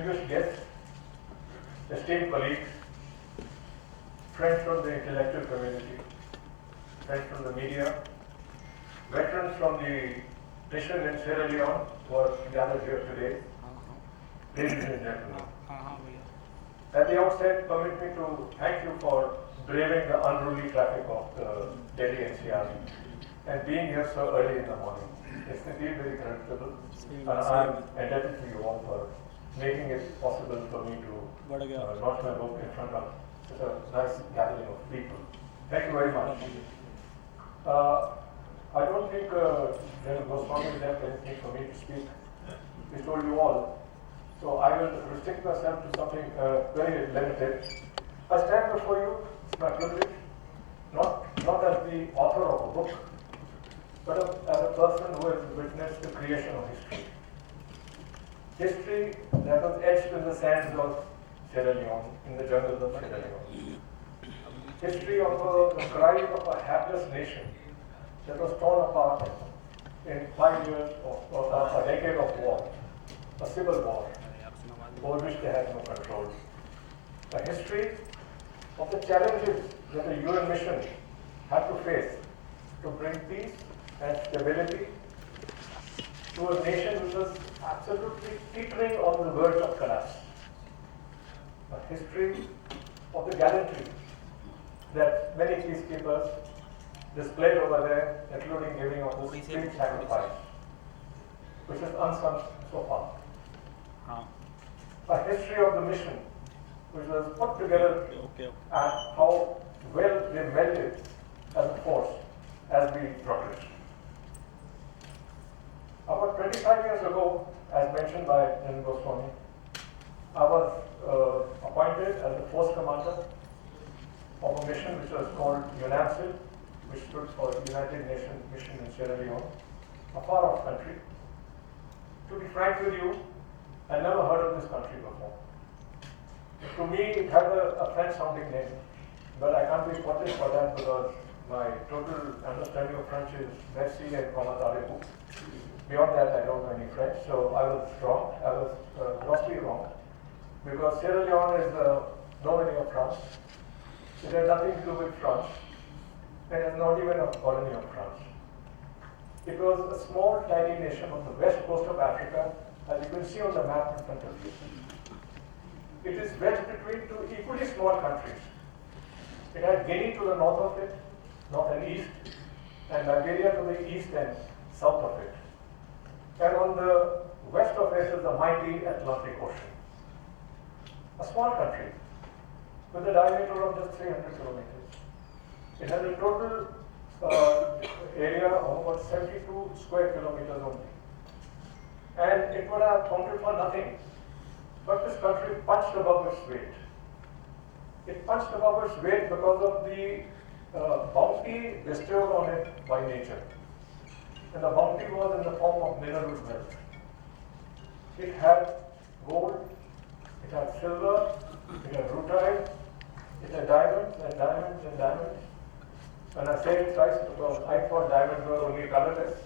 distinguished guests, esteemed colleagues, friends from the intellectual community, friends from the media, veterans from the mission in Sierra Leone who are gathered here today, ladies and gentlemen. At the outset, permit me to thank you for braving the unruly traffic of Delhi NCR and being here so early in the morning. It's indeed very creditable, and I'm indebted to you all for making it possible for me to launch my book in front of such a nice gathering of people. Thank you very much. I don't think General Goswami left anything for me to speak. He told you all. So I will restrict myself to something very limited. I stand before you, it's my privilege, not as the author of a book, but as a person who has witnessed the creation of history. History that was etched in the sands of Sierra Leone, in the jungles of Sierra Leone. History of the cries of a hapless nation that was torn apart in 5 years of a decade of war, a civil war, over which they had no control. A history of the challenges that the UN mission had to face to bring peace and stability to a nation which was absolutely teetering on the verge of collapse. A history of the gallantry that many peacekeepers displayed over there, including giving of this great sacrifice, which is unsung so far. A history of the mission, which was put together and how well they melded as a force as we progressed. About 25 years ago, as mentioned by General Goswami, I was appointed as the force commander of a mission which was called UNAMSIL, which stood for United Nations Mission in Sierra Leone, a far-off country. To be frank with you, I never heard of this country before. To me, it had a French-sounding name, but I can't be quoted for that because my total understanding of French is merci and comment allez-vous. Beyond that, I don't know any French, so I was wrong. I was grossly wrong, because Sierra Leone is no meaning of France. It has nothing to do with France. It is not even a colony of France. It was a small, tiny nation on the west coast of Africa, as you can see on the map in front of you. It is wedged between two equally small countries. It has Guinea to the north of it, north and east, and Liberia to the east and south of it. And on the west of it is the mighty Atlantic Ocean. A small country with a diameter of just 300 kilometers. It has a total area of about 72 square kilometers only. And it would have counted for nothing. But this country punched above its weight. It punched above its weight because of the bounty bestowed on it by nature. And the bounty was in the form of mineral wealth. It had gold, it had silver, it had rutile, it had diamonds and diamonds and diamonds. And I say it twice because I thought diamonds were only colorless.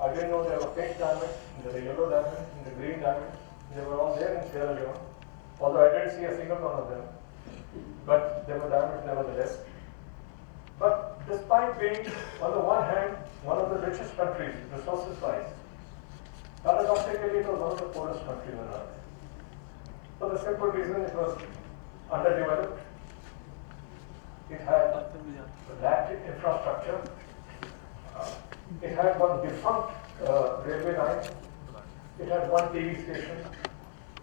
I didn't know there were pink diamonds, there were yellow diamonds, and the green diamonds. They were all there in Sierra Leone, although I didn't see a single one of them. But there were diamonds nevertheless. But despite being, on the one hand, one of the richest countries, resources-wise, paradoxically it was one of the poorest countries on earth. For the simple reason it was underdeveloped. It had lacked infrastructure. It had one defunct railway line. It had one TV station.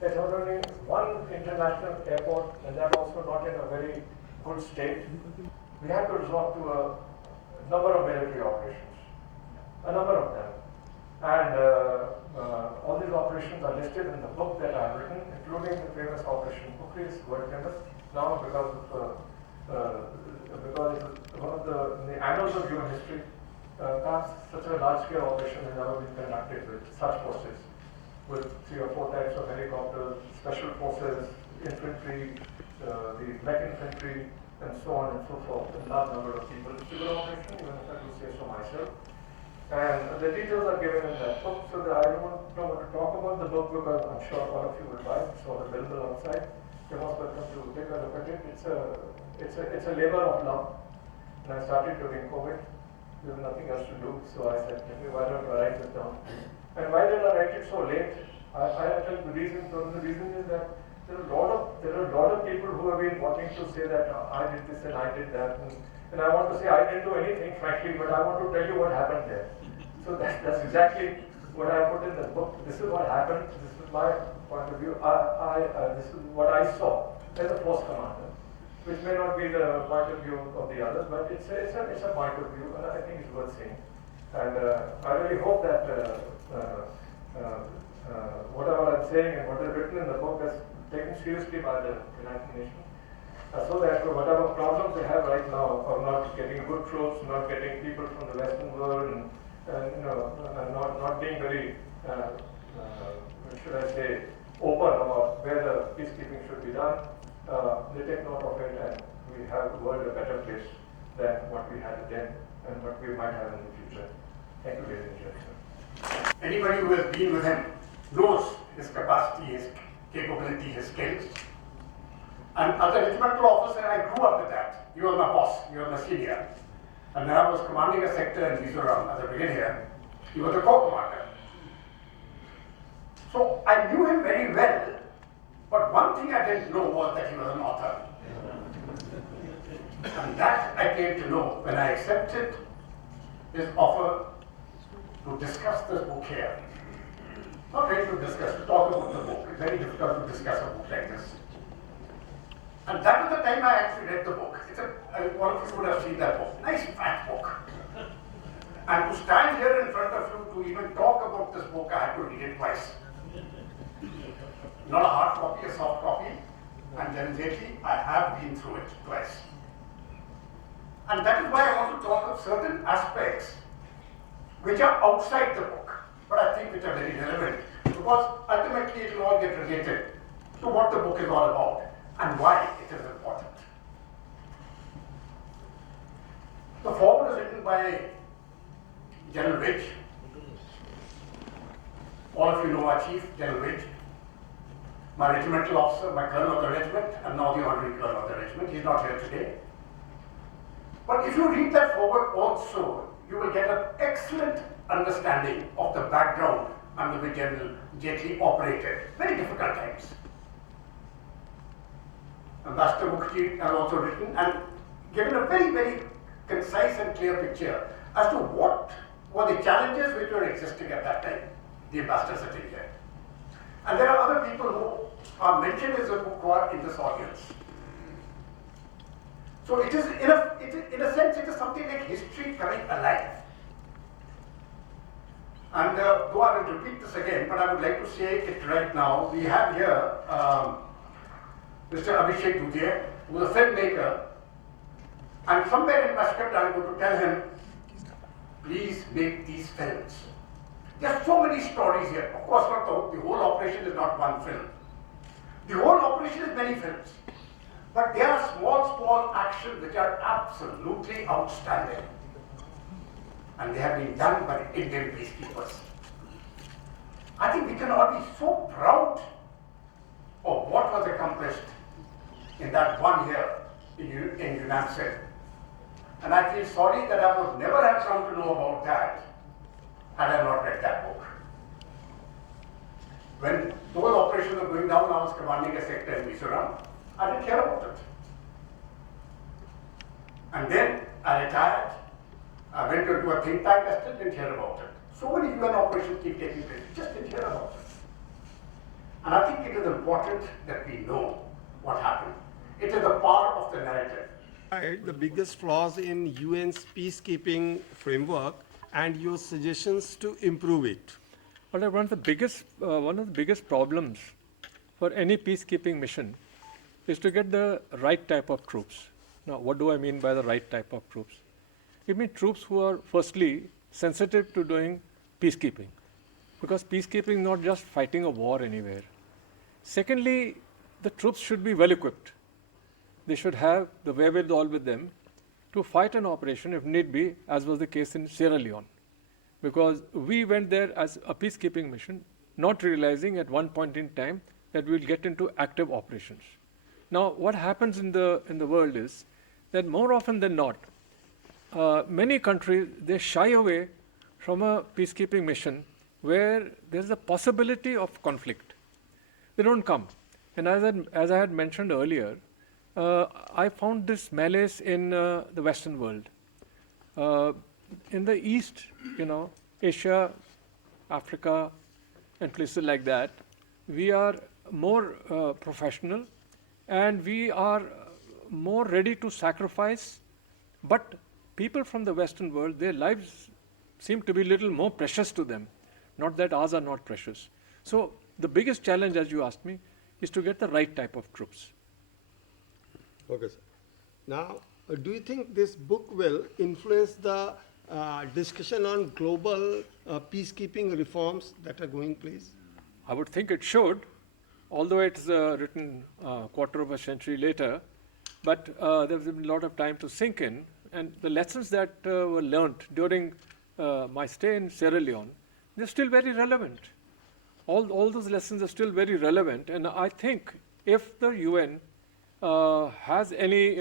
It had only one international airport, and that also not in a very good state. We had to resort to a number of military operations, a number of them. And all these operations are listed in the book that I have written, including the famous Operation Kukri, is world famous now because one of the annals of human history, perhaps such a large-scale operation has never been conducted with such forces, with 3 or 4 types of helicopters, special forces, infantry, the mech infantry, and so on and so forth, a large number of people. It's a good operation, even if I could say so myself. And the details are given in that book, so that I don't want to talk about the book because I'm sure all of you will buy it. It's all available outside. You're most welcome to take a look at it. It's a labor of love. And I started during COVID. There was nothing else to do, so I said, why don't I write this down? And why did I write it so late? I tell the reason. So the reason is that there are a lot of people who have been wanting to say that I did this and I did that, and I want to say I didn't do anything, frankly, but I want to tell you what happened there. So that's exactly what I put in the book. This is what happened. This is my point of view. This is what I saw as a force commander, which may not be the point of view of the others, but it's a point of view, and I think it's worth saying. And I really hope that whatever I'm saying and what is written in the book is taken seriously by the United Nations, so that whatever problems they have right now of not getting good troops, not getting people from the Western world, and not being very, should I say, open about where the peacekeeping should be done, they take note of it, and we have the world a better place than what we had then and what we might have in the future. Thank you, ladies and gentlemen. Anybody who has been with him knows his capacity, his capability, his skills. And as a regimental officer, I grew up with that. You were my boss, you were my senior. And when I was commanding a sector in Mizoram as a brigadier, he was a corps commander. So I knew him very well, but one thing I didn't know was that he was an author. And that I came to know when I accepted his offer to discuss this book here. Not ready to discuss, to talk about the book. It's very difficult to discuss a book like this. And that was the time I actually read the book. One of you would have seen that book. Nice fat book. And to stand here in front of you to even talk about this book, I had to read it twice. Not a hard copy, a soft copy. And then lately, I have been through it twice. And that is why I want to talk of certain aspects which are outside the book, but I think which are very relevant, because ultimately it will all get related to what the book is all about and why it is important. The foreword is written by General Ridge. All of you know our chief, General Ridge, my regimental officer, my colonel of the regiment, and now the honorary colonel of the regiment. He's not here today. But if you read that foreword also, you will get an excellent understanding of the background under which General Jetley operated. Very difficult times. Ambassador Mukherjee has also written and given a very, very concise and clear picture as to what were the challenges which were existing at that time. The ambassador sitting here. And there are other people who are mentioned in the book who are in this audience. So it is, in a sense, it is something like history coming alive. And though I will repeat this again, but I would like to say it right now. We have here Mr. Abhishek Dudhiya, who is a filmmaker, and somewhere in my script I'm going to tell him, please make these films. There are so many stories here. Of course, not the whole operation is not one film. The whole operation is many films. But there are small actions which are absolutely outstanding. And they have been done by Indian peacekeepers. I think we can all be so proud of what was accomplished in that 1 year in UNAMSID. And I feel sorry that I would never have come to know about that had I not read that book. When those operations were going down, I was commanding a sector in Mizoram. I didn't hear about it. And then I retired. I went into a think tank, I still didn't hear about it. So many UN operations keep taking place, just didn't hear about it. And I think it is important that we know what happened. It is a part of the narrative. The biggest flaws in UN's peacekeeping framework and your suggestions to improve it. Well, one of the biggest problems for any peacekeeping mission is to get the right type of troops. Now, what do I mean by the right type of troops? It means troops who are firstly sensitive to doing peacekeeping, because peacekeeping is not just fighting a war anywhere. Secondly, the troops should be well equipped. They should have the wherewithal with them to fight an operation if need be, as was the case in Sierra Leone. because we went there as a peacekeeping mission, not realizing at one point in time that we'll get into active operations. Now, what happens in the world is that more often than not, many countries, they shy away from a peacekeeping mission where there's a possibility of conflict. They don't come. And as I had mentioned earlier, I found this malaise in the Western world. In the East, Asia, Africa, and places like that, we are more professional and we are more ready to sacrifice. But people from the Western world, their lives seem to be a little more precious to them. Not that ours are not precious. So the biggest challenge, as you asked me, is to get the right type of troops. Okay, sir. Now, do you think this book will influence the discussion on global peacekeeping reforms that are going place? I would think it should, although it's written a quarter of a century later, but there's been a lot of time to sink in, and the lessons that were learned during my stay in Sierra Leone, they're still very relevant. All those lessons are still very relevant, and I think if the UN has any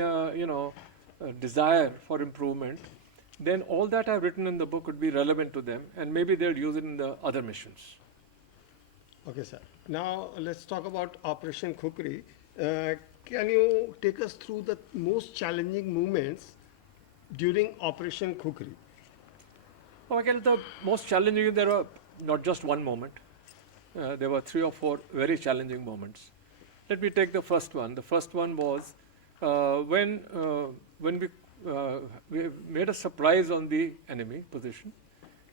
desire for improvement, then all that I've written in the book would be relevant to them, and maybe they'll use it in the other missions. Okay, sir. Now, let's talk about Operation Khukri. Can you take us through the most challenging moments during Operation Khukri? Okay, the most challenging, there are not just one moment. There were 3 or 4 very challenging moments. Let me take the first one. The first one was when we made a surprise on the enemy position.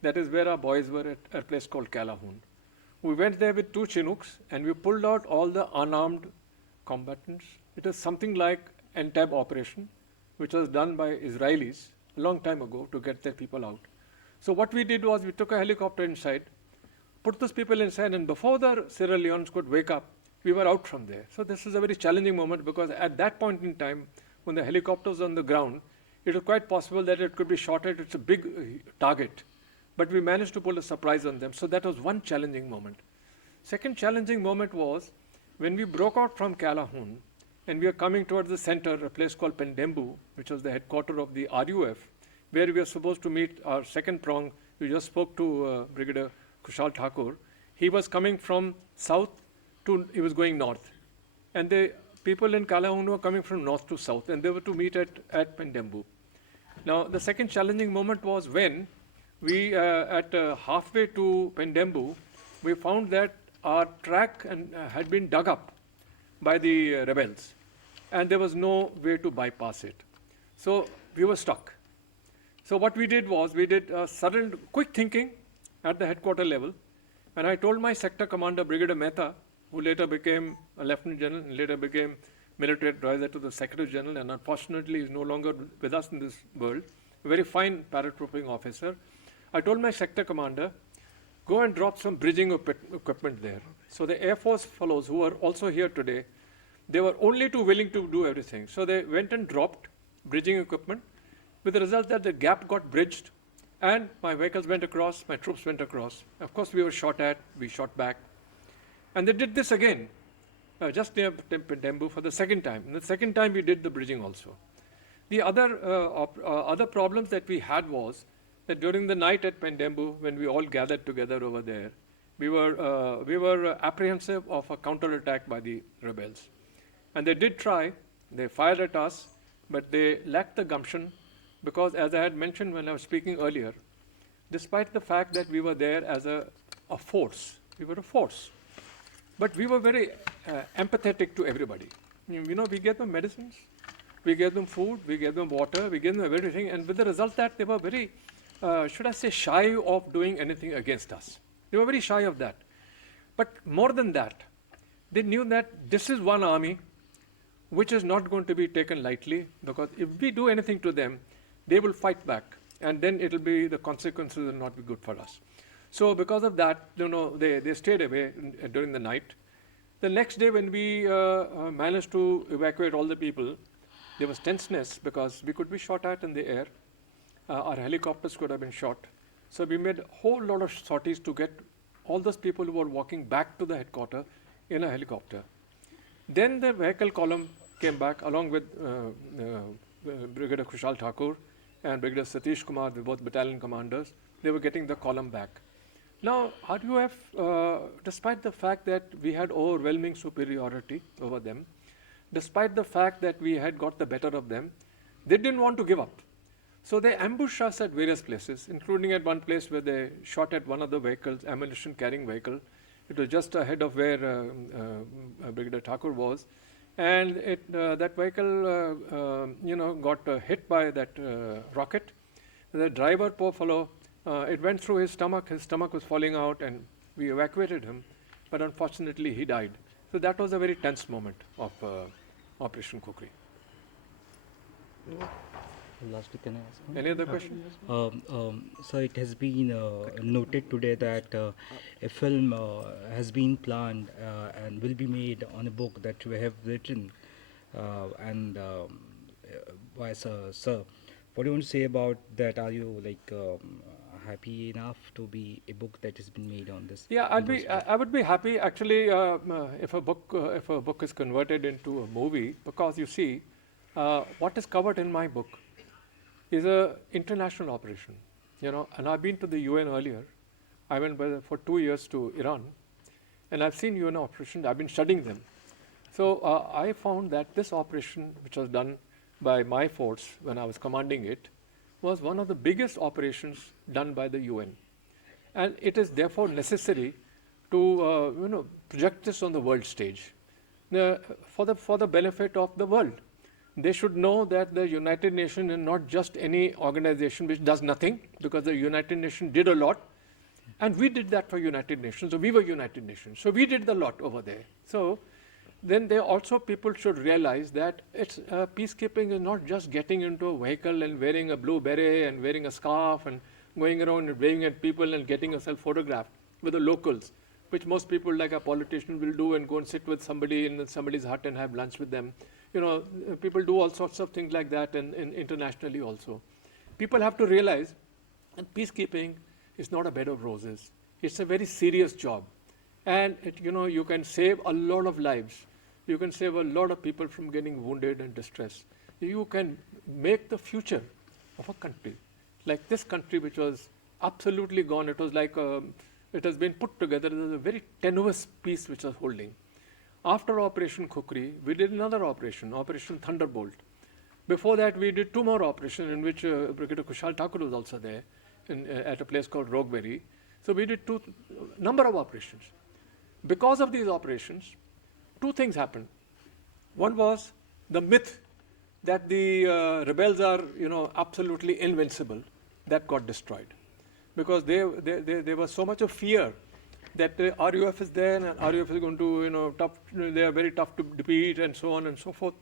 That is where our boys were at a place called Calhoun. We went there with 2 Chinooks and we pulled out all the unarmed combatants. It was something like Entebbe operation, which was done by Israelis a long time ago to get their people out. So what we did was we took a helicopter inside, put those people inside, and before the Sierra Leoneans could wake up, we were out from there. So this is a very challenging moment because at that point in time, when the helicopter was on the ground, it was quite possible that it could be shot at. It's a big target. But we managed to pull a surprise on them. So that was one challenging moment. Second challenging moment was when we broke out from Calhoun and we were coming towards the center, a place called Pendembu, which was the headquarters of the RUF, where we were supposed to meet our second prong. We just spoke to Brigadier Kushal Thakur. He was coming from south he was going north. And the people in Calhoun were coming from north to south, and they were to meet at Pendembu. Now, the second challenging moment was when we, at halfway to Pendembu, we found that our track had been dug up by the rebels, and there was no way to bypass it. So we were stuck. So what we did was we did sudden, quick thinking at the headquarter level, and I told my sector commander, Brigadier Mehta, who later became a lieutenant general and later became military advisor to the Secretary General, and unfortunately is no longer with us in this world, a very fine paratrooping officer. I told my sector commander, go and drop some bridging equipment there. So the Air Force fellows who are also here today, they were only too willing to do everything. So they went and dropped bridging equipment, with the result that the gap got bridged, and my vehicles went across, my troops went across. Of course, we were shot at, we shot back. And they did this again, just near Pendembu for the second time. And the second time we did the bridging also. The other problems that we had was that during the night at Pendembu, when we all gathered together over there, we were apprehensive of a counterattack by the rebels. And they did try, they fired at us, but they lacked the gumption because, as I had mentioned when I was speaking earlier, despite the fact that we were there as a force, we were a force. But we were very empathetic to everybody. We gave them medicines, we gave them food, we gave them water, we gave them everything, and with the result that they were very, should I say, shy of doing anything against us. They were very shy of that. But more than that, they knew that this is one army which is not going to be taken lightly, because if we do anything to them, they will fight back, and then it'll be, the consequences will not be good for us. So because of that, they stayed away during the night. The next day when we managed to evacuate all the people, there was tenseness because we could be shot at in the air. Our helicopters could have been shot. So we made a whole lot of sorties to get all those people who were walking back to the headquarters in a helicopter. Then the vehicle column came back along with Brigadier Kushal Thakur and Brigadier Satish Kumar, the both battalion commanders. They were getting the column back. Now, RUF, despite the fact that we had overwhelming superiority over them, despite the fact that we had got the better of them, they didn't want to give up. So they ambushed us at various places, including at one place where they shot at one of the vehicles, ammunition carrying vehicle. It was just ahead of where Brigadier Thakur was. And that vehicle, got hit by that rocket. The driver, poor fellow, it went through his stomach was falling out, and we evacuated him. But unfortunately, he died. So that was a very tense moment of Operation Kukri. Lastly, can I ask? Any other questions? So it has been noted today that a film has been planned and will be made on a book that you have written. Why, sir, what do you want to say about that? Are you happy enough to be a book that has been made on this? Yeah, I would be happy actually if a book is converted into a movie, because you see what is covered in my book is a international operation, and I've been to the UN earlier. I went for 2 years to Iran, and I've seen UN operations. I've been studying them. So I found that this operation, which was done by my force when I was commanding it, was one of the biggest operations done by the UN. And it is therefore necessary to project this on the world stage for the benefit of the world. They should know that the United Nations is not just any organization which does nothing, because the United Nations did a lot, and we did that for United Nations, so we were United Nations. So we did the lot over there. So then people should realize that peacekeeping is not just getting into a vehicle and wearing a blue beret and wearing a scarf and going around and waving at people and getting yourself photographed with the locals, which most people like a politician will do, and go and sit with somebody in somebody's hut and have lunch with them. People do all sorts of things like that, and internationally also. People have to realize that peacekeeping is not a bed of roses. It's a very serious job. And you can save a lot of lives. You can save a lot of people from getting wounded and distressed. You can make the future of a country, like this country, which was absolutely gone. It was like it has been put together. There's a very tenuous piece which was holding. After Operation Kukri, we did another operation, Operation Thunderbolt. Before that, we did 2 more operations in which Brigadier Kushal Thakur was also there at a place called Rogueberry. So we did number of operations. Because of these operations, 2 things happened. One was the myth that the rebels are, absolutely invincible. That got destroyed, because there was so much of fear that the RUF is there and RUF is going to, they are very tough to defeat and so on and so forth.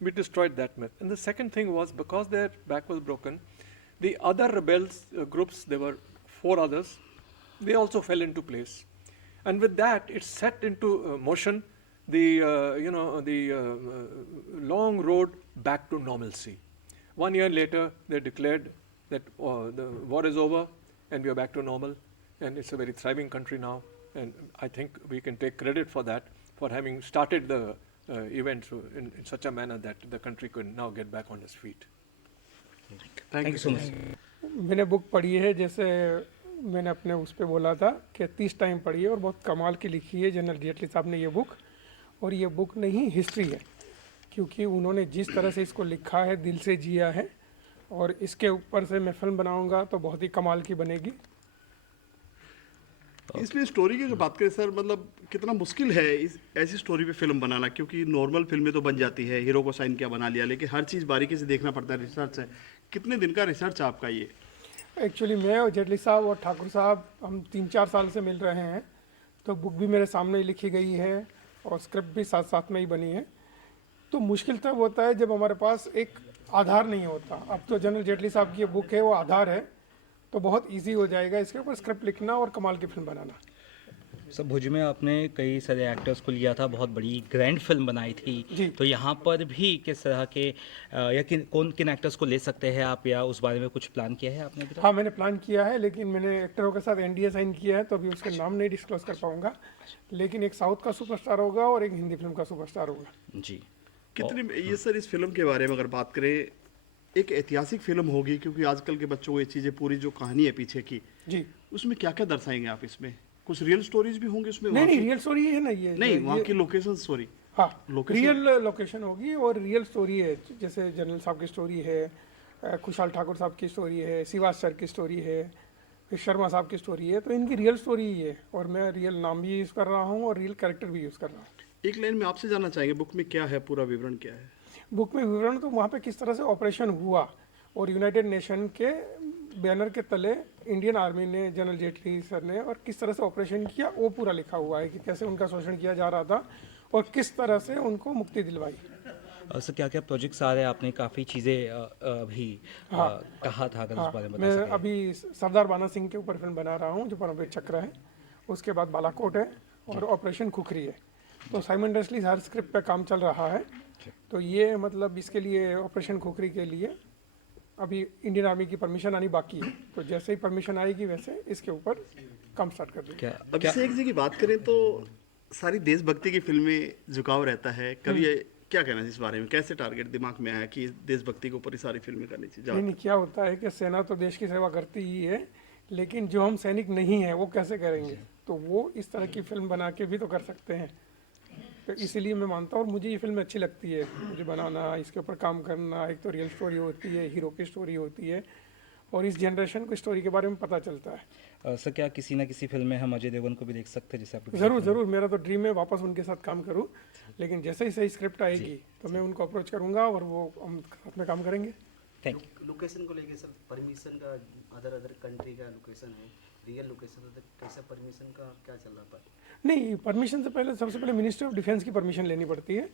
We destroyed that myth. And the second thing was, because their back was broken, the other rebels groups, there were 4 others, they also fell into place. And with that, it set into motion the long road back to normalcy. 1 year later, they declared that the war is over and we are back to normal. And it's a very thriving country now, and I think we can take credit for that, for having started the events in such a manner that the country could now get back on its feet. Thank you so much. मैंने book पढ़ी है, जैसे मैंने अपने उस पर बोला था कि 30 टाइम पढ़ी है, और बहुत कमाल की लिखी है जनरल जेटली साहब ने ये बुक। और ये बुक नहीं हिस्ट्री है, क्योंकि उन्होंने जिस तरह से इसको लिखा है दिल से जिया है, और इसके ऊपर से मैं फिल्म बनाऊंगा तो बहुत ही कमाल की बनेगी। इसमें स्टोरी की जो बात करें सर, मतलब कितना मुश्किल है ऐसी स्टोरी पे फिल्म बनाना, क्योंकि नॉर्मल फिल्में तो बन जाती है, हीरो को साइन किया बना लिया, लेकिन हर चीज़ बारीकी से देखना पड़ता है, रिसर्च है। कितने दिन का रिसर्च है आपका ये? एक्चुअली मैं और जेटली साहब और ठाकुर साहब हम 3-4 साल से मिल रहे हैं, तो बुक भी मेरे सामने ही लिखी गई है और स्क्रिप्ट भी साथ साथ में ही बनी है। तो मुश्किल तब होता है जब हमारे पास एक आधार नहीं होता। अब तो जनरल जेटली साहब की ये बुक है, वो आधार है, तो बहुत ईजी हो जाएगा इसके ऊपर स्क्रिप्ट लिखना और कमाल की फिल्म बनाना। सब भुज में आपने कई सारे एक्टर्स को लिया था, बहुत बड़ी ग्रैंड फिल्म बनाई थी, जी। तो यहाँ पर भी किस तरह के या किन एक्टर्स को ले सकते हैं आप, या उस बारे में कुछ प्लान किया है आपने अभी तक? हाँ, मैंने प्लान किया है, लेकिन मैंने एक्टरों के साथ एनडीए साइन किया है, तो अभी उसके नाम नहीं डिस्क्लोज कर पाऊंगा। लेकिन एक साउथ का सुपरस्टार होगा और एक हिंदी फिल्म का सुपरस्टार होगा। जी। कितनी ये सर इस फिल्म के बारे में अगर बात करें, एक ऐतिहासिक फिल्म होगी क्योंकि आजकल के बच्चों को ये चीज़ें पूरी जो कहानी है पीछे की, जी। उसमें क्या क्या दर्शाएंगे आप? इसमें कुछ रियल स्टोरीज भी होंगे उसमें? नहीं, रियल स्टोरी है ना ये। नहीं, वहाँ की लोकेशन स्टोरी। हाँ, location- रियल लोकेशन होगी और रियल स्टोरी है। जैसे जनरल साहब की स्टोरी है, खुशहाल ठाकुर साहब की स्टोरी है, शिवाज सर की स्टोरी है, फिर शर्मा साहब की स्टोरी है, तो इनकी रियल स्टोरी ही है। और मैं रियल नाम भी यूज़ कर रहा हूँ और रियल कैरेक्टर भी यूज़ कर रहा हूँ। एक लाइन में आपसे जानना चाहेंगे, बुक में क्या है, पूरा विवरण क्या है? बुक में विवरण तो वहाँ पे किस तरह से ऑपरेशन हुआ और यूनाइटेड नेशन के बैनर के तले इंडियन आर्मी ने, जनरल जेटली सर ने, और किस तरह से ऑपरेशन किया, वो पूरा लिखा हुआ है कि कैसे उनका शोषण किया जा रहा था और किस तरह से उनको मुक्ति दिलवाई। सर क्या क्या प्रोजेक्ट्स आ रहे हैं? आपने काफ़ी चीज़ें अभी कहा था, अगर उस बारे में बता मैं सकें। अभी सरदार बाना सिंह के ऊपर फिल्म बना रहा हूँ जो परमवीर चक्र है, उसके बाद बालाकोट है और ऑपरेशन खुखरी है। तो साइमल्टेनियसली हर स्क्रिप्ट पे काम चल रहा है। तो ये मतलब इसके लिए, ऑपरेशन खुखरी के लिए अभी इंडियन आर्मी की परमिशन आनी बाकी है, तो जैसे ही परमिशन आएगी वैसे इसके ऊपर काम स्टार्ट कर देंगे। अभिषेक जी की बात करें तो सारी देशभक्ति की फिल्में झुकाव रहता है, कभी क्या कहना है इस बारे में? कैसे टारगेट दिमाग में आया कि देशभक्ति के ऊपर ही सारी फिल्में करनी चाहिए? नहीं, क्या होता है कि सेना तो देश की सेवा करती ही है, लेकिन जो हम सैनिक नहीं हैं वो कैसे करेंगे? तो वो इस तरह की फिल्म बना के भी तो कर सकते हैं। तो इसीलिए मैं मानता हूँ और मुझे ये फिल्म अच्छी लगती है, मुझे बनाना, इसके ऊपर काम करना। एक तो रियल स्टोरी होती है, हीरो की स्टोरी होती है और इस जनरेशन को स्टोरी के बारे में पता चलता है। सर क्या किसी ना किसी फिल्म में हम अजय देवगन को भी देख सकते हैं, जैसे आप? ज़रूर, मेरा तो ड्रीम है वापस उनके साथ काम करूं, लेकिन जैसे ही सही स्क्रिप्ट आएगी तो मैं उनको अप्रोच करूंगा और वो हम साथ में काम करेंगे। Thank you. लोकेशन को लेके सर, परमिशन का अदर कंट्री का लोकेशन है, रियल लोकेशन है, तो कैसे परमिशन का क्या चल रहा है? नहीं, परमिशन से पहले सबसे पहले मिनिस्ट्री ऑफ डिफेंस की परमिशन लेनी पड़ती है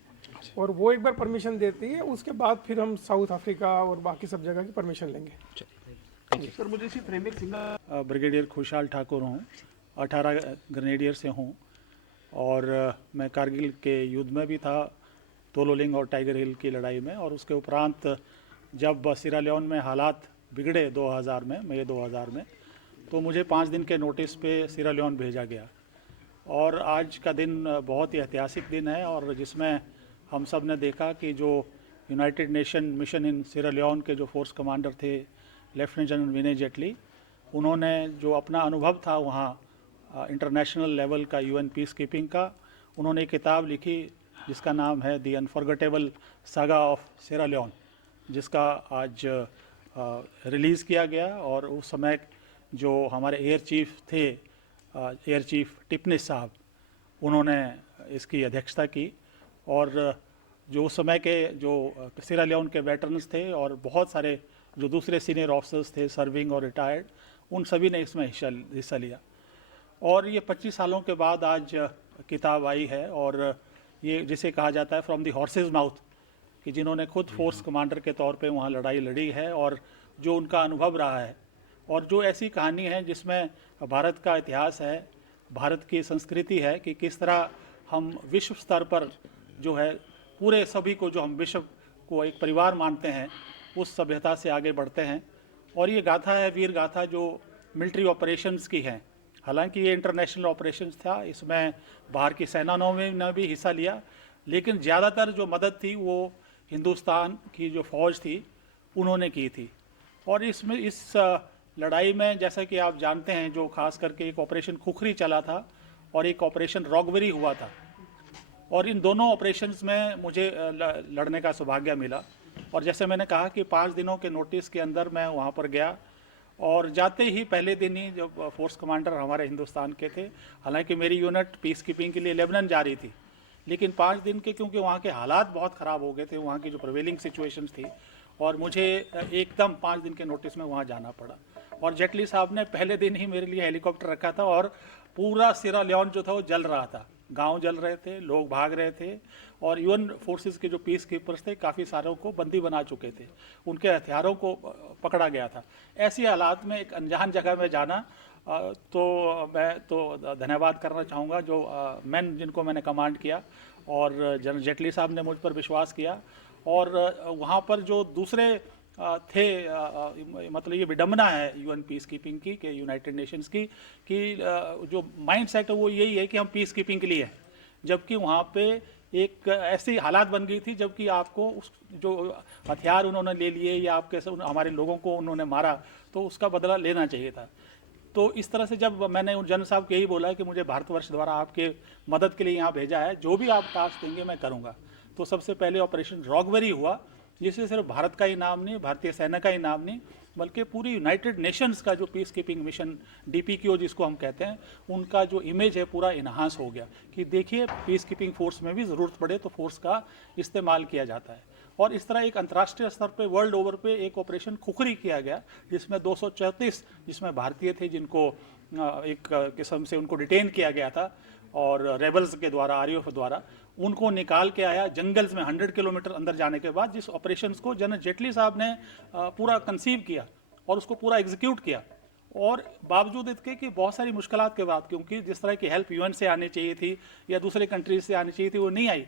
और वो एक बार परमिशन देती है, उसके बाद फिर हम साउथ अफ्रीका और बाकी सब जगह की परमिशन लेंगे। सर मुझे इसी फ्रेम में सिंगल ब्रिगेडियर खुशहाल ठाकुर हूँ, 18 ग्रेनेडियर से हूँ और मैं कारगिल के युद्ध में भी था, तोलोलिंग और टाइगर हिल की लड़ाई में। और उसके उपरांत जब सीरा लियोन में हालात बिगड़े 2000 में, मई 2000 में, तो मुझे 5 दिन के नोटिस पे सीरा लियोन भेजा गया। और आज का दिन बहुत ही ऐतिहासिक दिन है और जिसमें हम सब ने देखा कि जो United nation mission in Sira Leone के जो फोर्स कमांडर थे, लेफ्टिनेंट जनरल विनय जेटली, उन्होंने जो अपना अनुभव था वहाँ इंटरनेशनल लेवल का यूएन पीस कीपिंग का, उन्होंने एक किताब लिखी जिसका नाम है the unforgettable saga of Sira Leone, जिसका आज रिलीज़ किया गया। और उस समय जो हमारे एयर चीफ थे, एयर चीफ टिपनिस साहब, उन्होंने इसकी अध्यक्षता की। और जो उस समय के जो सीरा लियोन के वेटरन्स थे और बहुत सारे जो दूसरे सीनियर ऑफिसर्स थे, सर्विंग और रिटायर्ड, उन सभी ने इसमें हिस्सा लिया। और ये 25 सालों के बाद आज किताब आई है और ये जिसे कहा जाता है फ्रॉम द हॉर्सेस माउथ, कि जिन्होंने खुद फोर्स कमांडर के तौर पे वहाँ लड़ाई लड़ी है और जो उनका अनुभव रहा है, और जो ऐसी कहानी है जिसमें भारत का इतिहास है, भारत की संस्कृति है कि किस तरह हम विश्व स्तर पर जो है पूरे सभी को, जो हम विश्व को एक परिवार मानते हैं, उस सभ्यता से आगे बढ़ते हैं। और ये गाथा है, वीर गाथा, जो मिलिट्री ऑपरेशंस की है। हालांकि ये इंटरनेशनल ऑपरेशंस था, इसमें बाहर की सेनाओं ने भी हिस्सा लिया, लेकिन ज़्यादातर जो मदद थी वो हिंदुस्तान की जो फ़ौज थी उन्होंने की थी। और इसमें इस लड़ाई में जैसा कि आप जानते हैं, जो खास करके एक ऑपरेशन खुखरी चला था और एक ऑपरेशन रॉगबरी हुआ था, और इन दोनों ऑपरेशंस में मुझे लड़ने का सौभाग्य मिला। और जैसे मैंने कहा कि 5 दिनों के नोटिस के अंदर मैं वहाँ पर गया और जाते ही पहले दिन ही जो फोर्स कमांडर हमारे हिंदुस्तान के थे, हालांकि मेरी यूनिट पीस कीपिंग के लिए लेबनान जा रही थी, लेकिन 5 दिन के, क्योंकि वहाँ के हालात बहुत ख़राब हो गए थे, वहाँ की जो प्रिवेलिंग सिचुएशंस थी, और मुझे एकदम 5 दिन के नोटिस में वहाँ जाना पड़ा। और जेटली साहब ने पहले दिन ही मेरे लिए हेलीकॉप्टर रखा था और पूरा सीरा लियोन जो था वो जल रहा था, गांव जल रहे थे, लोग भाग रहे थे, और यूएन फोर्सेस के जो पीस कीपर्स थे काफ़ी सारों को बंदी बना चुके थे, उनके हथियारों को पकड़ा गया था। ऐसी हालात में एक अनजान जगह में जाना तो मैं तो धन्यवाद करना चाहूँगा जो मैन जिनको मैंने कमांड किया, और जनरल जेटली साहब ने मुझ पर विश्वास किया, और वहाँ पर जो दूसरे थे, मतलब ये विडम्बना है यूएन पीस कीपिंग की, कि यूनाइटेड नेशंस की, कि जो माइंड सेट है वो यही है कि हम पीस कीपिंग के लिए हैं, जबकि वहाँ पे एक ऐसी हालात बन गई थी जबकि आपको उस जो हथियार उन्होंने ले लिए या आपके हमारे लोगों को उन्होंने मारा, तो उसका बदला लेना चाहिए था। तो इस तरह से जब मैंने उन जनरल साहब को यही बोला कि मुझे भारतवर्ष द्वारा आपके मदद के लिए यहाँ भेजा है, जो भी आप टास्क देंगे मैं करूँगा, तो सबसे पहले ऑपरेशन रॉकबेरी हुआ, जिससे सिर्फ भारत का ही नाम नहीं, भारतीय सेना का ही नाम नहीं, बल्कि पूरी यूनाइटेड नेशंस का जो पीस कीपिंग मिशन DPKO जिसको हम कहते हैं, उनका जो इमेज है पूरा इन्हांस हो गया कि देखिए पीस कीपिंग फोर्स में भी ज़रूरत पड़े तो फोर्स का इस्तेमाल किया जाता है। और इस तरह एक अंतर्राष्ट्रीय स्तर पे वर्ल्ड ओवर पे एक ऑपरेशन खुखरी किया गया, जिसमें 234 जिसमें भारतीय थे, जिनको एक किस्म से उनको डिटेन किया गया था और रेबल्स के द्वारा, RUF द्वारा, उनको निकाल के आया जंगल्स में 100 किलोमीटर अंदर जाने के बाद, जिस ऑपरेशंस को जनरल जेटली साहब ने पूरा कंसीव किया और उसको पूरा एग्जीक्यूट किया। और बावजूद इसके कि बहुत सारी मुश्किलात के बाद, क्योंकि जिस तरह की हेल्प UN से आनी चाहिए थी या दूसरे कंट्रीज से आनी चाहिए थी वो नहीं आई,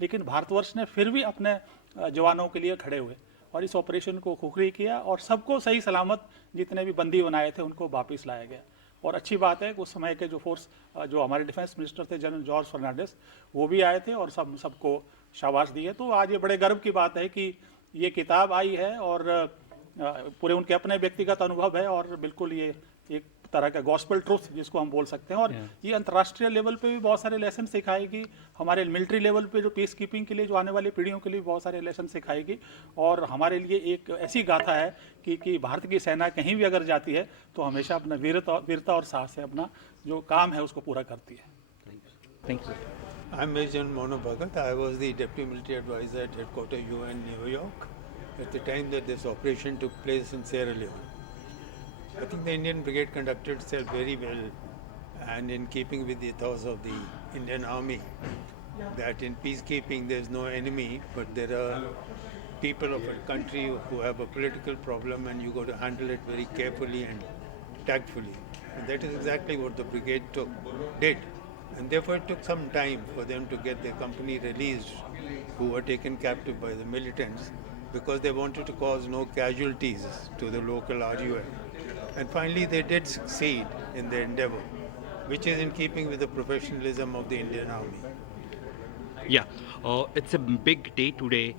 लेकिन भारतवर्ष ने फिर भी अपने जवानों के लिए खड़े हुए और इस ऑपरेशन को खुखरी किया और सबको सही सलामत, जितने भी बंदी बनाए थे उनको वापस लाया गया। और अच्छी बात है कि उस समय के जो फोर्स, जो हमारे डिफेंस मिनिस्टर थे जनरल जॉर्ज फर्नांडिस, वो भी आए थे और सबको शाबाश दी है। तो आज ये बड़े गर्व की बात है कि ये किताब आई है और पूरे उनके अपने व्यक्तिगत अनुभव है और बिल्कुल ये एक तरह का गॉस्पेल ट्रुथ जिसको हम बोल सकते हैं। और ये अंतर्राष्ट्रीय लेवल पे भी बहुत सारे लेसन सिखाएगी, हमारे मिलिट्री लेवल पे जो पीस कीपिंग के लिए जो आने वाली पीढ़ियों के लिए बहुत सारे लेसन सिखाएगी। और हमारे लिए एक ऐसी गाथा है कि भारत की सेना कहीं भी अगर जाती है तो हमेशा अपना वीरता और साहस से अपना जो काम है उसको पूरा करती है। Thank you. I'm Major General Monu Bhagat. I was the Deputy Military Advisor at Headquarters UN New York at the time that this operation took place in Sierra Leone. I think the Indian Brigade conducted itself very well and in keeping with the ethos of the Indian Army, that in peacekeeping there is no enemy, but there are people of a country who have a political problem and you got to handle it very carefully and tactfully. And that is exactly what the brigade did. And therefore it took some time for them to get their company released, who were taken captive by the militants, because they wanted to cause no casualties to the local RUF. And finally they did succeed in their endeavor, which is in keeping with the professionalism of the Indian Army. Yeah, it's a big day today.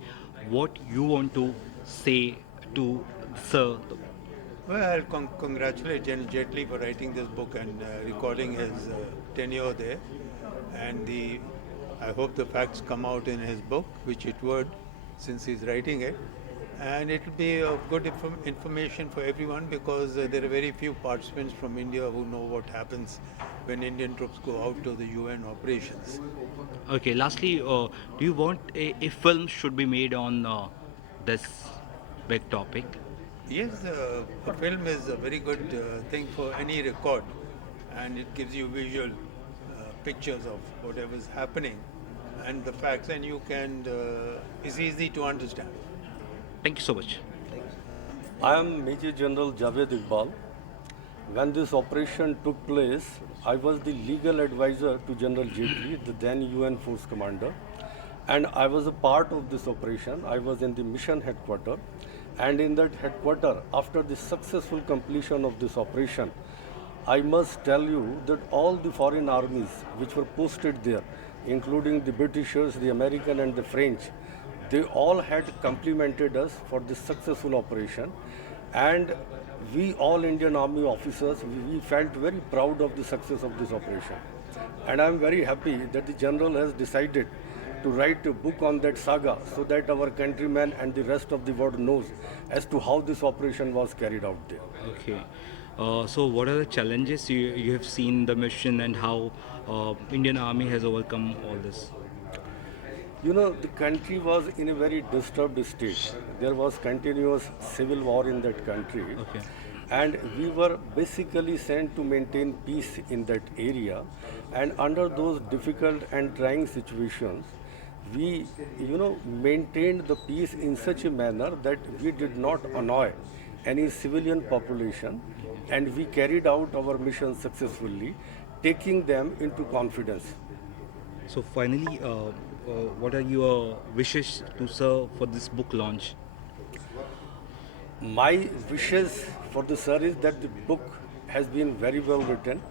What you want to say to Sir? Well, I'll congratulate General Jetley for writing this book and recording his tenure there. And I hope the facts come out in his book, which it would, since he's writing it. And it will be a good information for everyone, because there are very few participants from India who know what happens when Indian troops go out to the UN operations. Okay, lastly, do you want a film should be made on this big topic? Yes, a film is a very good thing for any record, and it gives you visual pictures of whatever is happening and the facts, and you can, it's easy to understand. Thank you so much. I am Major General Javed Iqbal. When this operation took place, I was the legal advisor to General Jetley, the then UN Force Commander, and I was a part of this operation. I was in the mission headquarters, and in that headquarters, after the successful completion of this operation, I must tell you that all the foreign armies which were posted there, including the Britishers, the American and the French, they all had complimented us for this successful operation, and we all Indian Army officers, we felt very proud of the success of this operation. And I am very happy that the General has decided to write a book on that saga, so that our countrymen and the rest of the world knows as to how this operation was carried out there. Okay. So what are the challenges you have seen the mission, and how Indian Army has overcome all this? You know, the country was in a very disturbed state. There was continuous civil war in that country. Okay. And we were basically sent to maintain peace in that area. And under those difficult and trying situations, we, maintained the peace in such a manner that we did not annoy any civilian population, and we carried out our mission successfully, taking them into confidence. So finally, what are your wishes to serve for this book launch? My wishes for the sir is that the book has been very well written.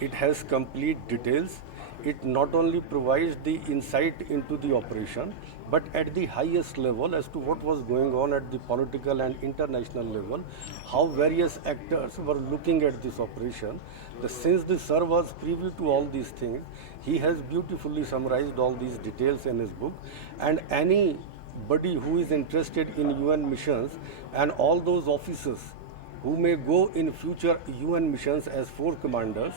It has complete details. It not only provides the insight into the operation, but at the highest level as to what was going on at the political and international level, how various actors were looking at this operation. Since the sir was privy to all these things, he has beautifully summarized all these details in his book, and anybody who is interested in UN missions and all those officers who may go in future UN missions as force commander,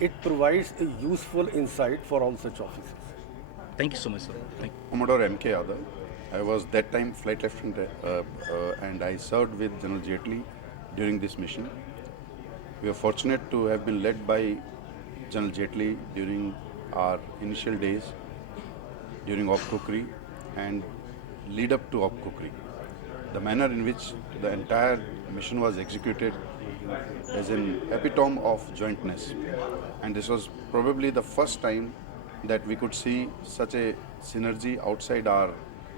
it provides a useful insight for all such officers. Thank you so much, sir. Thank you. Commodore M.K. Yadav. I was that time flight lieutenant and I served with General Jetley during this mission. We are fortunate to have been led by General Jetley during our initial days, during Op Kukri and lead up to Op Kukri. The manner in which the entire mission was executed is an epitome of jointness, and this was probably the first time that we could see such a synergy outside our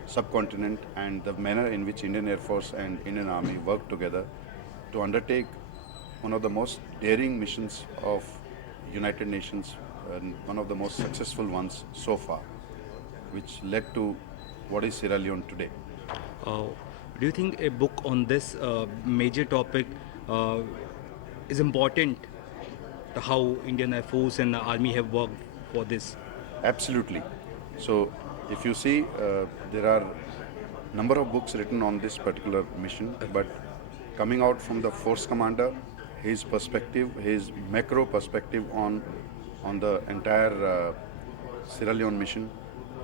subcontinent, and the manner in which Indian Air Force and Indian Army worked together to undertake one of the most daring missions of United Nations and one of the most successful ones so far, which led to what is Sierra Leone today. Do you think a book on this major topic is important? How Indian Air Force and the Army have worked for this? Absolutely. So, if you see, there are number of books written on this particular mission, but coming out from the force commander, his perspective, his macro perspective on the entire Sierra Leone mission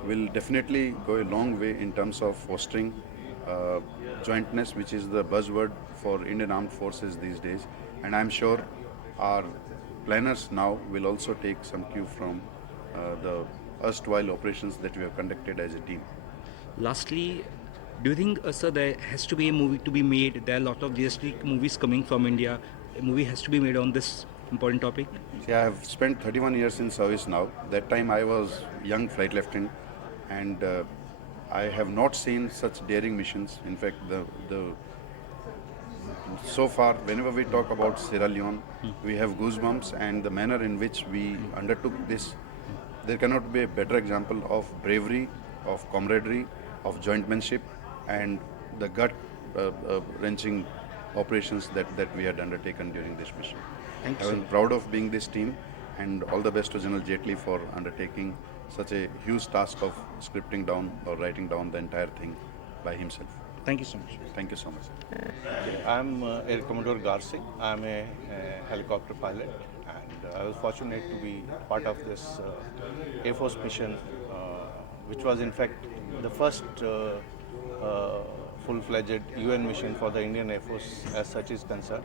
will definitely go a long way in terms of fostering jointness, which is the buzzword for Indian Armed Forces these days. And I'm sure our planners now will also take some cue from the erstwhile operations that we have conducted as a team. Lastly, do you think, sir, there has to be a movie to be made? There are a lot of realistic movies coming from India. A movie has to be made on this important topic? See, I have spent 31 years in service now. That time I was young flight lieutenant, and I have not seen such daring missions. In fact, so far, whenever we talk about Sierra Leone, we have goosebumps, and the manner in which we undertook this, there cannot be a better example of bravery, of camaraderie, of jointmanship, and the gut-wrenching operations that we had undertaken during this mission. I am proud of being this team, and all the best to General Jetley for undertaking such a huge task of scripting down or writing down the entire thing by himself. Thank you so much. Thank you so much. I'm Air Commodore Garsing. I'm a helicopter pilot, and I was fortunate to be part of this Air Force mission, which was in fact the first full-fledged UN mission for the Indian Air Force as such is concerned.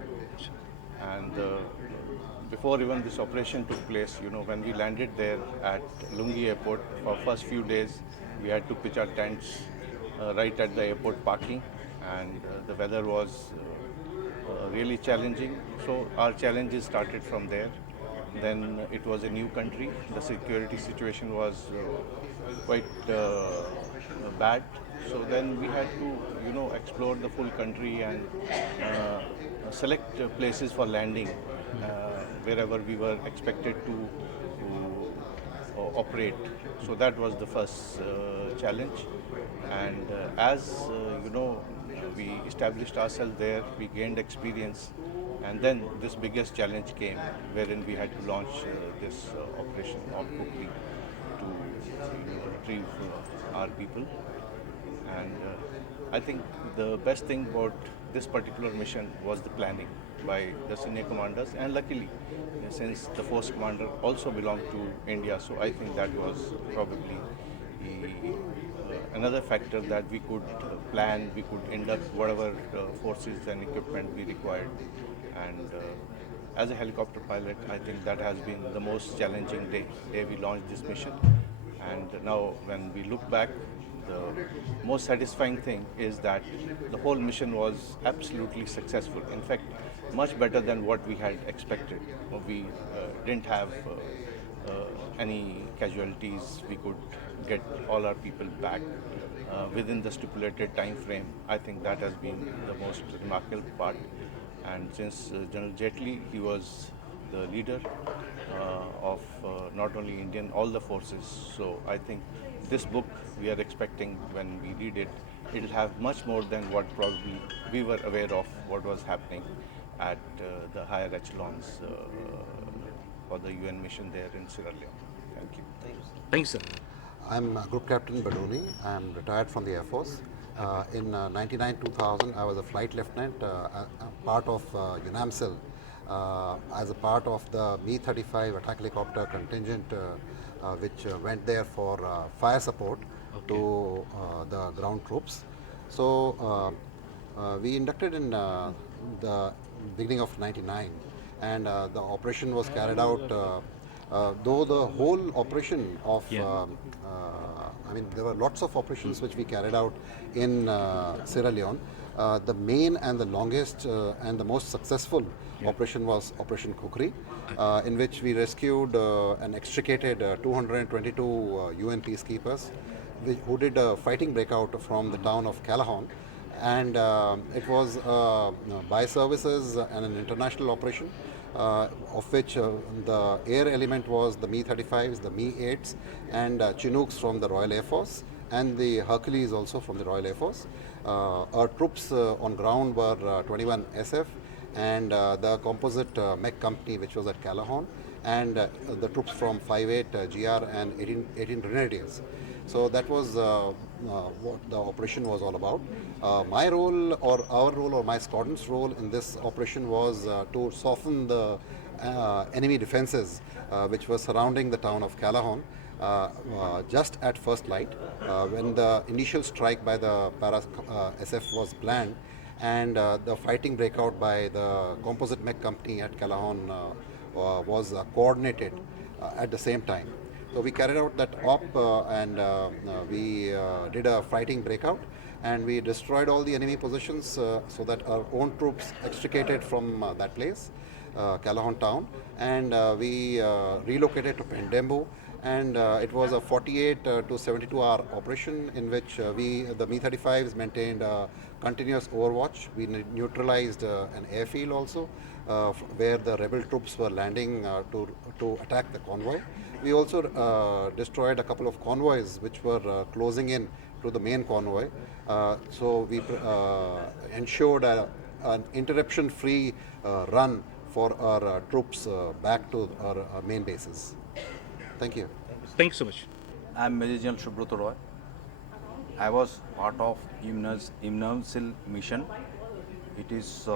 And before even this operation took place, when we landed there at Lungi Airport, for first few days we had to pitch our tents right at the airport parking, and the weather was really challenging. So our challenges started from there. Then it was a new country. The security situation was quite bad. So then we had to, explore the full country and select places for landing wherever we were expected to operate. So that was the first challenge. And as we established ourselves there, we gained experience, and then this biggest challenge came, wherein we had to launch this operation Op Kukri to retrieve our people. And I think the best thing about this particular mission was the planning by the senior commanders, and luckily, since the force commander also belonged to India, so I think that was probably another factor that we could plan, we could induct whatever forces and equipment we required. And as a helicopter pilot, I think that has been the most challenging day we launched this mission. And now when we look back, the most satisfying thing is that the whole mission was absolutely successful. In fact, much better than what we had expected. We didn't have any casualties. We could get all our people back within the stipulated time frame. I think that has been the most remarkable part. And since General Jetley, he was the leader of not only Indian, all the forces. So I think this book, we are expecting when we read it, it'll have much more than what probably we were aware of what was happening at the higher echelons for the UN mission there in Sierra Leone. Thank you. Thanks, sir. I'm Group Captain Badoni. I'm retired from the Air Force. In 99-2000, I was a flight lieutenant, part of UNAMSIL, as a part of the Me-35 attack helicopter contingent, which went there for fire support to the ground troops. So we inducted in the beginning of 99, and the operation was carried out. Though the whole operation of, I mean, there were lots of operations which we carried out in Sierra Leone. The main and the longest and the most successful operation was Operation Kukri, in which we rescued and extricated 222 UN peacekeepers who did a fighting breakout from the town of Calahon. And it was by services and an international operation, of which the air element was the Me-35s, the Me-8s, and Chinooks from the Royal Air Force, and the Hercules also from the Royal Air Force. Our troops on ground were 21 SF and the composite mech company which was at Calahon, and the troops from 58 GR and 18 Grenadiers. So that was what the operation was all about. My role, or our role, or my squadron's role in this operation was to soften the enemy defenses which were surrounding the town of Calahon just at first light, when the initial strike by the SF was planned, and the fighting breakout by the composite mech company at Calahon was coordinated at the same time. So we carried out that op and we did a fighting breakout, and we destroyed all the enemy positions so that our own troops extricated from that place, Calahon town, and we relocated to Pendembu, and it was a 48 to 72 hour operation in which the Me-35s maintained continuous overwatch. We neutralized an airfield also where the rebel troops were landing to attack the convoy. We also destroyed a couple of convoys which were closing in to the main convoy. So we ensured an interruption-free run for our troops back to our main bases. Thank you. Thanks so much. I'm Major General Subroto Roy. I was part of UNAMSIL mission. It is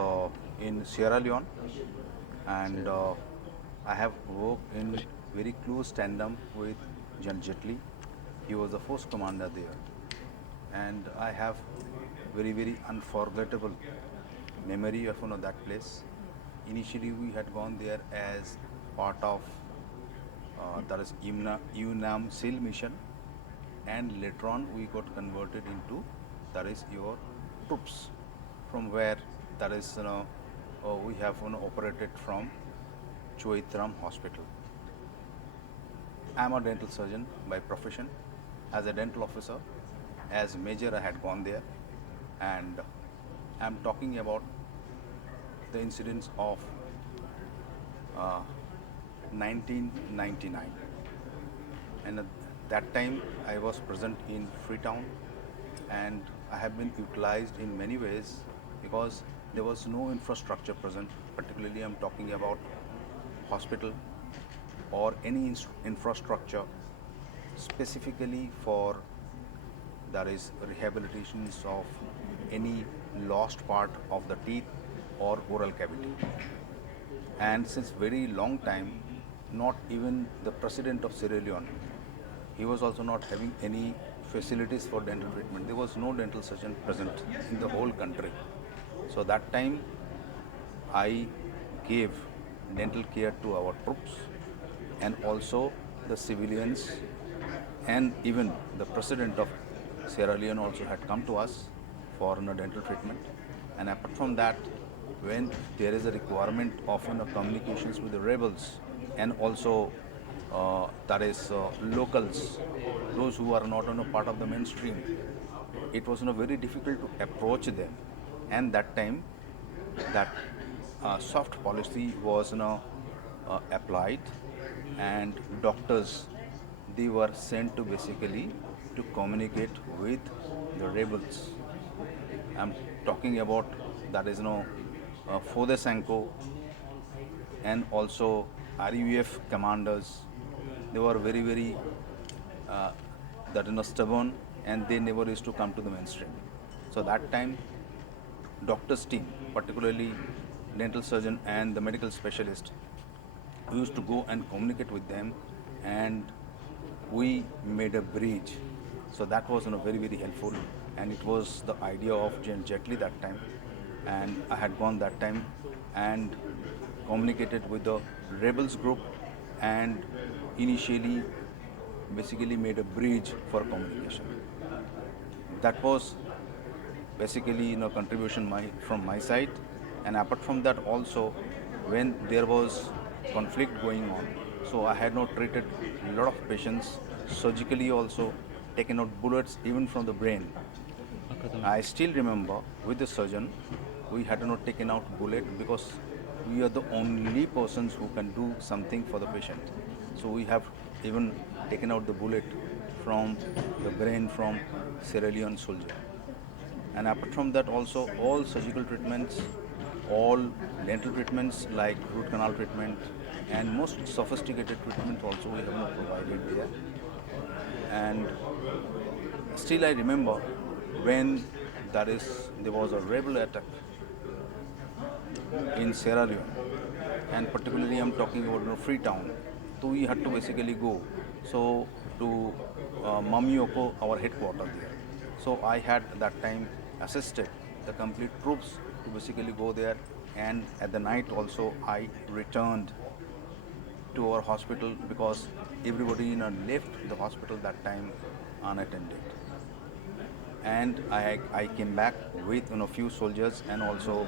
in Sierra Leone, and I have worked in very close tandem with General Jetley. He was the force commander there, and I have very unforgettable memory of that place. Initially, we had gone there as part of that is UNAMSIL mission, and later on we got converted into that is your troops, from where that is we have operated from Choitram Hospital. I am a dental surgeon by profession. As a dental officer, as major, I had gone there, and I am talking about the incidents of 1999. And at that time, I was present in Freetown, and I have been utilized in many ways because there was no infrastructure present. Particularly, I am talking about hospital or any infrastructure specifically for that is rehabilitations of any lost part of the teeth or oral cavity. And since very long time, not even the president of Sierra Leone, he was also not having any facilities for dental treatment. There was no dental surgeon present in the whole country. So that time I gave dental care to our troops and also the civilians, and even the president of Sierra Leone also had come to us for dental treatment. And apart from that, when there is a requirement of communications with the rebels and also that is locals, those who are not part of the mainstream, it was very difficult to approach them. And that time, that soft policy was applied, and doctors, they were sent to basically to communicate with the rebels. I'm talking about that is Fode Sanko and also RUF commanders. They were very, very stubborn, and they never used to come to the mainstream. So that time, doctors team, particularly dental surgeon and the medical specialist, we used to go and communicate with them, and we made a bridge. So that was very, very helpful, and it was the idea of Jetley that time, and I had gone that time and communicated with the rebels group, and initially basically made a bridge for communication. That was basically contribution from my side. And apart from that also, when there was conflict going on, so I had not treated a lot of patients surgically, also taken out bullets even from the brain. I still remember with the surgeon, we had not taken out bullet because we are the only persons who can do something for the patient. So we have even taken out the bullet from the brain from Sierra Leone soldier. And apart from that also, all surgical treatments, all dental treatments like root canal treatment and most sophisticated treatment also we have not provided there. And still I remember when there was a rebel attack in Sierra Leone, and particularly I'm talking about Freetown. So we had to basically go to Mamioko, our headquarters there. So I had that time assisted the complete troops to basically go there, and at the night also I returned to our hospital because everybody left the hospital that time unattended. And I came back with a few soldiers and also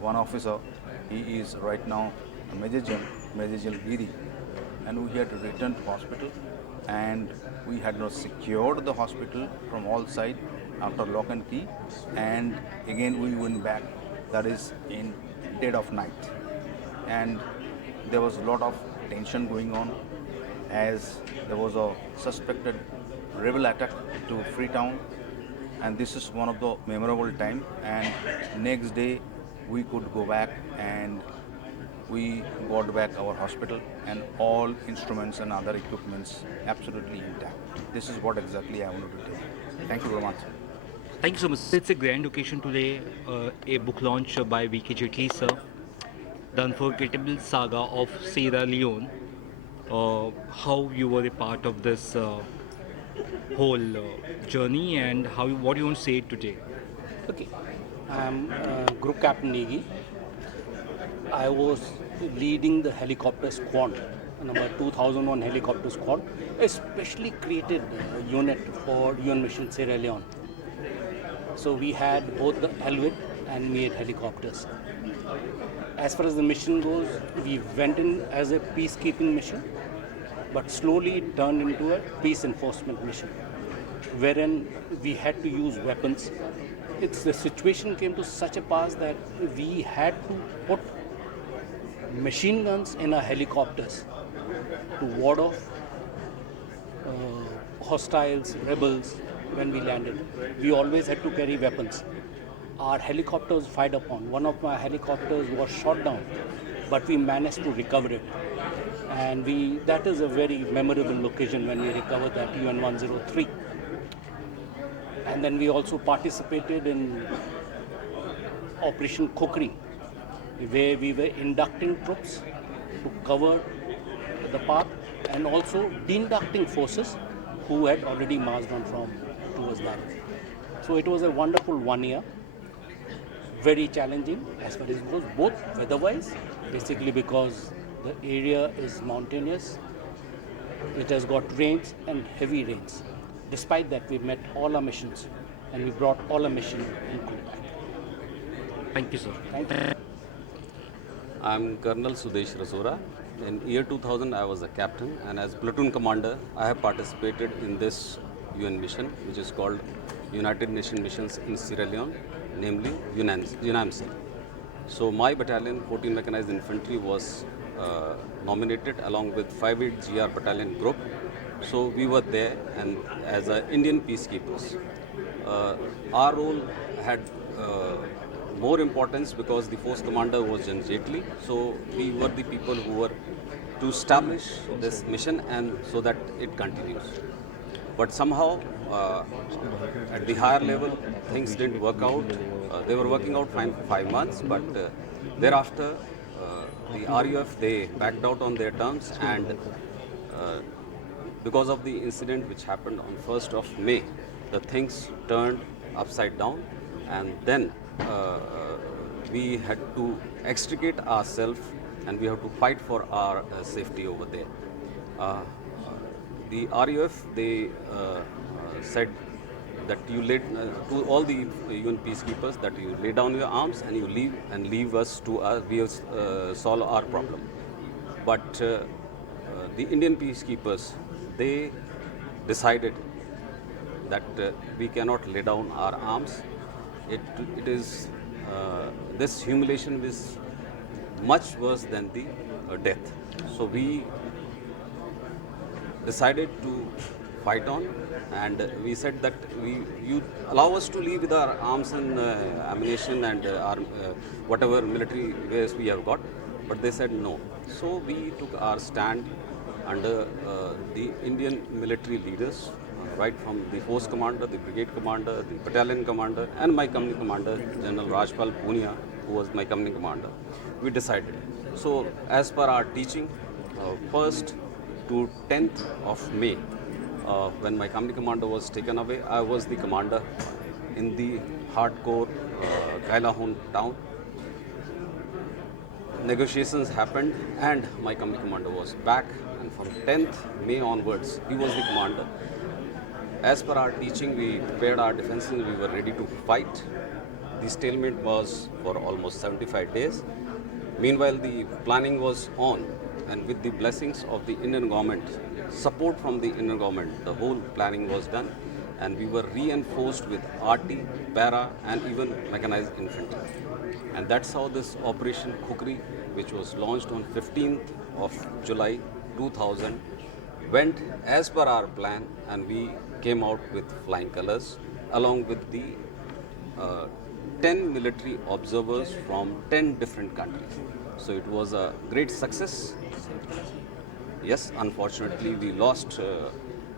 one officer. He is right now a Major General Giri, and we had to return to hospital, and we had not secured the hospital from all sides after lock and key, and again we went back, that is in dead of night. And there was a lot of tension going on as there was a suspected rebel attack to Freetown, and this is one of the memorable time. And next day we could go back and we got back our hospital and all instruments and other equipments absolutely intact. This is what exactly I wanted to tell you. Thank you very much. Thank you so much. It's a grand occasion today, a book launch by V.K. Jetley, sir. The Unforgettable Saga of Sierra Leone. How you were a part of this whole journey, and what you want to say today? Okay, I am Group Captain Negi. I was leading the helicopter squad, number 2001 helicopter squad, a specially created unit for UN Mission Sierra Leone. So we had both the Helvet and made helicopters. As far as the mission goes, we went in as a peacekeeping mission, but slowly it turned into a peace enforcement mission, wherein we had to use weapons. The situation came to such a pass that we had to put machine guns in our helicopters to ward off hostiles, rebels when we landed. We always had to carry weapons. Our helicopters fired upon. One of my helicopters was shot down, but we managed to recover it. And that is a very memorable occasion when we recovered that UN 103. And then we also participated in Operation Kokri, where we were inducting troops to cover the path and also de-inducting forces who had already marched on towards that. So it was a wonderful 1 year, very challenging as far as it goes, both weather-wise, basically because the area is mountainous, it has got rains and heavy rains. Despite that, we met all our missions and we brought all our mission in combat. Thank you, sir. Thank you. I'm Colonel Sudesh Rasora. In year 2000, I was a captain, and as platoon commander, I have participated in this UN mission, which is called United Nations Missions in Sierra Leone, namely UNAMSL. So my battalion, 14 Mechanized Infantry, was nominated along with 58 GR Battalion Group. So we were there, and as Indian peacekeepers, our role had more importance because the force commander was General Jetley. So we were the people who were to establish this mission and so that it continues. But somehow at the higher level things didn't work out. They were working out fine for 5 months, but thereafter the RUF, they backed out on their terms, and because of the incident which happened on 1st of May, the things turned upside down, and then we had to extricate ourselves and we have to fight for our safety over there. The RUF, they said that you to all the UN peacekeepers that you lay down your arms and you leave us to we solve our problem. But the Indian peacekeepers, they decided that we cannot lay down our arms. It is this humiliation is much worse than the death. So we decided to fight on, and we said that you allow us to leave with our arms and ammunition and our whatever military wares we have got, but they said no. So we took our stand under the Indian military leaders, right from the force commander, the brigade commander, the battalion commander, and my company commander, General Rajpal Punia, who was my company commander. We decided. So as per our teaching, 1st to 10th of May, when my company commander was taken away, I was the commander in the hardcore Kailahun town. Negotiations happened and my company commander was back, and from 10th May onwards, he was the commander. As per our teaching, we prepared our defenses and we were ready to fight. The stalemate was for almost 75 days. Meanwhile, the planning was on, and with the blessings of the Indian government, support from the Indian government, the whole planning was done, and we were reinforced with RT, para, and even mechanized infantry. And that's how this Operation Khukri, which was launched on 15th of July 2000, went as per our plan, and we came out with flying colors along with the 10 military observers from 10 different countries. So it was a great success. Yes, unfortunately we lost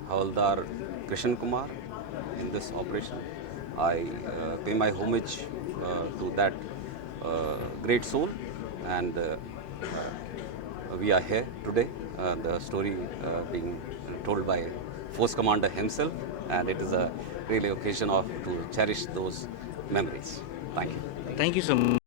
Havaldar Krishan Kumar in this operation. I pay my homage to that great soul, and we are here today, the story being told by Force Commander himself, and it is a really occasion to cherish those memories. Thank you. Thank you so much.